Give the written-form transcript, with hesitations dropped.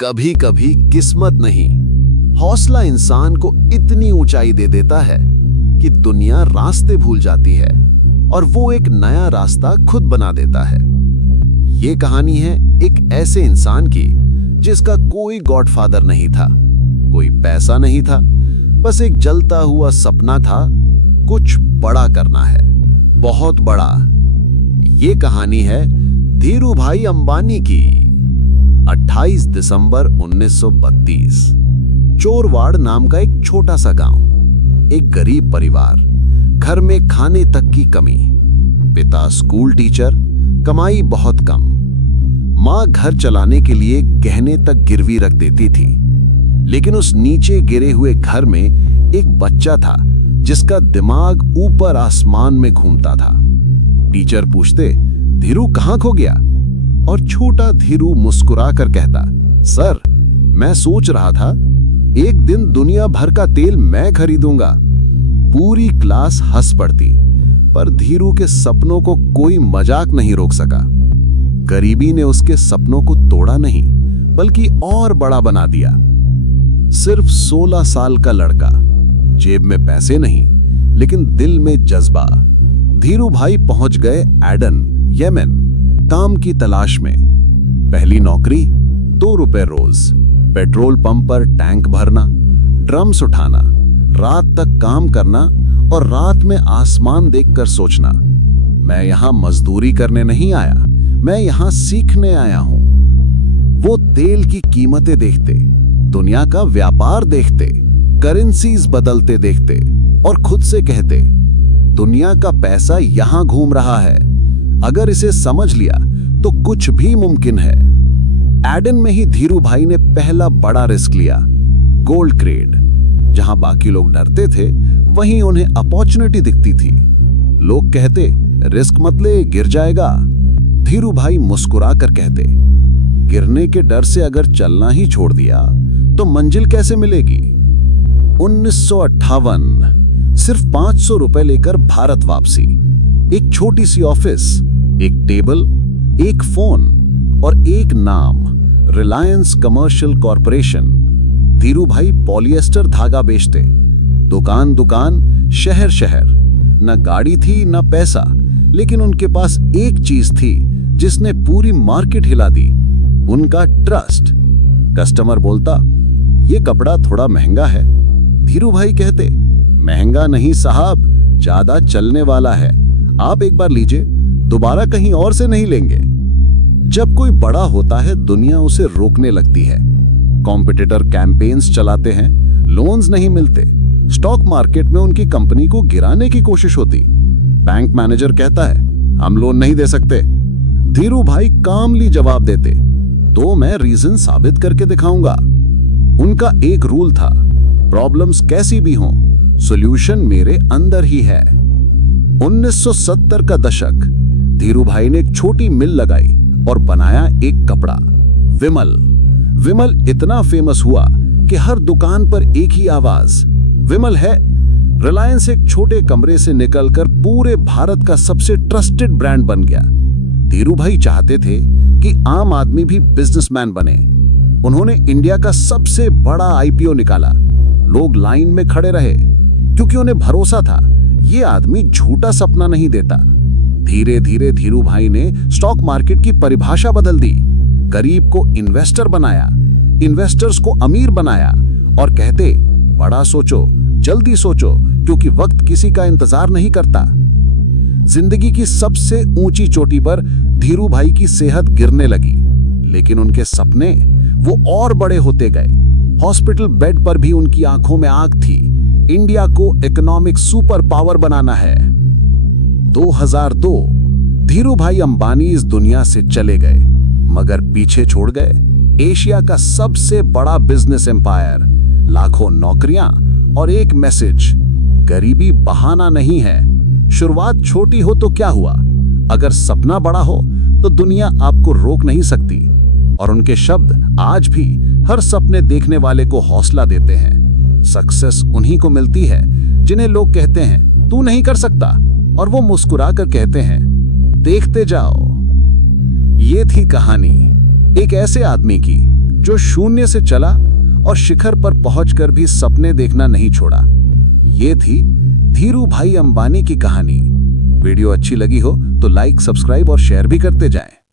कभी कभी किस्मत नहीं, हौसला इंसान को इतनी ऊंचाई दे देता है कि दुनिया रास्ते भूल जाती है और वो एक नया रास्ता खुद बना देता है। ये कहानी है एक ऐसे इंसान की जिसका कोई गॉडफादर नहीं था, कोई पैसा नहीं था, बस एक जलता हुआ सपना था, कुछ बड़ा करना है, बहुत बड़ा। ये कहानी है धीरूभाई अंबानी की। 28 दिसंबर 1932, चोरवाड़ नाम का एक छोटा सा गांव, एक गरीब परिवार, घर में खाने तक की कमी, पिता स्कूल टीचर, कमाई बहुत कम, मां घर चलाने के लिए गहने तक गिरवी रख देती थी। लेकिन उस नीचे गिरे हुए घर में एक बच्चा था जिसका दिमाग ऊपर आसमान में घूमता था। टीचर पूछते, धीरू कहां खो गया? और छोटा धीरू मुस्कुरा कर कहता, सर, मैं सोच रहा था एक दिन दुनिया भर का तेल मैं खरीदूंगा। पूरी क्लास हंस पड़ती, पर धीरू के सपनों को कोई मजाक नहीं रोक सका। गरीबी ने उसके सपनों को तोड़ा नहीं, बल्कि और बड़ा बना दिया। सिर्फ 16 साल का लड़का, जेब में पैसे नहीं, लेकिन दिल में जज्बा। धीरूभाई पहुंच गए एडन, येमेन, काम की तलाश में। पहली नौकरी 2 रुपए रोज, पेट्रोल पंप पर टैंक भरना, ड्रम्स उठाना, रात तक काम करना और रात में आसमान देखकर सोचना, मैं यहां मजदूरी करने नहीं आया, मैं यहां सीखने आया हूं। वो तेल की कीमतें देखते, दुनिया का व्यापार देखते, करेंसीज बदलते देखते और खुद से कहते, दुनिया का पैसा यहां घूम रहा है, अगर इसे समझ लिया तो कुछ भी मुमकिन है। एडन में ही धीरूभाई ने पहला बड़ा रिस्क लिया, गोल्ड क्रेड। जहां बाकी लोग डरते थे, वहीं उन्हें अपॉर्चुनिटी दिखती थी। लोग कहते, रिस्क मत ले, गिर जाएगा। धीरूभाई मुस्कुरा कर कहते, गिरने के डर से अगर चलना ही छोड़ दिया तो मंजिल कैसे मिलेगी? 1958, सिर्फ 500 रुपए लेकर भारत वापसी। एक छोटी सी ऑफिस, एक टेबल, एक फोन और एक नाम, Reliance commercial corporation. Dhirubhai polyester धागा बेचते, दुकान दुकान, शहर शहर। न गाड़ी थी न पैसा, लेकिन उनके पास एक चीज थी जिसने पूरी मार्केट हिला दी, उनका ट्रस्ट। कस्टमर बोलता, ये कपड़ा थोड़ा महंगा है। धीरूभाई कहते, महंगा नहीं साहब, ज्यादा चलने वाला है, आप एक बार लीजिए, दोबारा कहीं और से नहीं लेंगे। जब कोई बड़ा होता है, दुनिया उसे रोकने लगती है। कॉम्पिटिटर कैंपेन्स चलाते हैं, लोन्स नहीं मिलते, स्टॉक मार्केट में उनकी कंपनी को गिराने की कोशिश होती। बैंक मैनेजर कहता है, हम लोन नहीं दे सकते। धीरूभाई कामली जवाब देते, तो मैं रीजन साबित करके दिखाऊंगा। उनका एक रूल था, प्रॉब्लम्स कैसी भी हों, सॉल्यूशन मेरे अंदर ही है। 1970 का दशक, धीरूभाई ने एक छोटी मिल लगाई और बनाया एक कपड़ा, विमल। विमल इतना फेमस हुआ कि हर दुकान पर एक ही आवाज, विमल है। रिलायंस एक छोटे कमरे से निकलकर पूरे भारत का सबसे ट्रस्टेड ब्रांड बन गया। धीरूभाई चाहते थे कि आम आदमी भी बिजनेसमैन बने। उन्होंने इंडिया का सबसे बड़ा आईपीओ निकाला। लोग लाइन में खड़े रहे, क्योंकि उन्हें भरोसा था ये आदमी झूठा सपना नहीं देता। धीरे धीरे धीरूभाई ने स्टॉक मार्केट की परिभाषा बदल दी, गरीब को इन्वेस्टर बनाया, इन्वेस्टर्स को अमीर बनाया और कहते, बड़ा सोचो, जल्दी सोचो, क्योंकि वक्त किसी का इंतजार नहीं करता। जिंदगी की सबसे ऊंची चोटी पर धीरूभाई की सेहत गिरने लगी, लेकिन उनके सपने वो और बड़े होते गए। हॉस्पिटल बेड पर भी उनकी आंखों में आग थी, इंडिया को इकोनॉमिक सुपर पावर बनाना है। 2002, धीरूभाई अंबानी इस दुनिया से चले गए, मगर पीछे छोड़ गए एशिया का सबसे बड़ा बिजनेस एम्पायर, लाखों नौकरियां और एक मैसेज, गरीबी बहाना नहीं है। शुरुआत छोटी हो तो क्या हुआ, अगर सपना बड़ा हो तो दुनिया आपको रोक नहीं सकती। और उनके शब्द आज भी हर सपने देखने वाले को हौसला देते हैं। सक्सेस उन्हीं को मिलती है जिन्हें लोग कहते हैं तू नहीं कर सकता, और वो मुस्कुरा कर कहते हैं देखते जाओ। ये थी कहानी एक ऐसे आदमी की जो शून्य से चला और शिखर पर पहुंचकर भी सपने देखना नहीं छोड़ा। ये थी धीरू भाई अंबानी की कहानी। वीडियो अच्छी लगी हो तो लाइक, सब्सक्राइब और शेयर भी करते जाएं।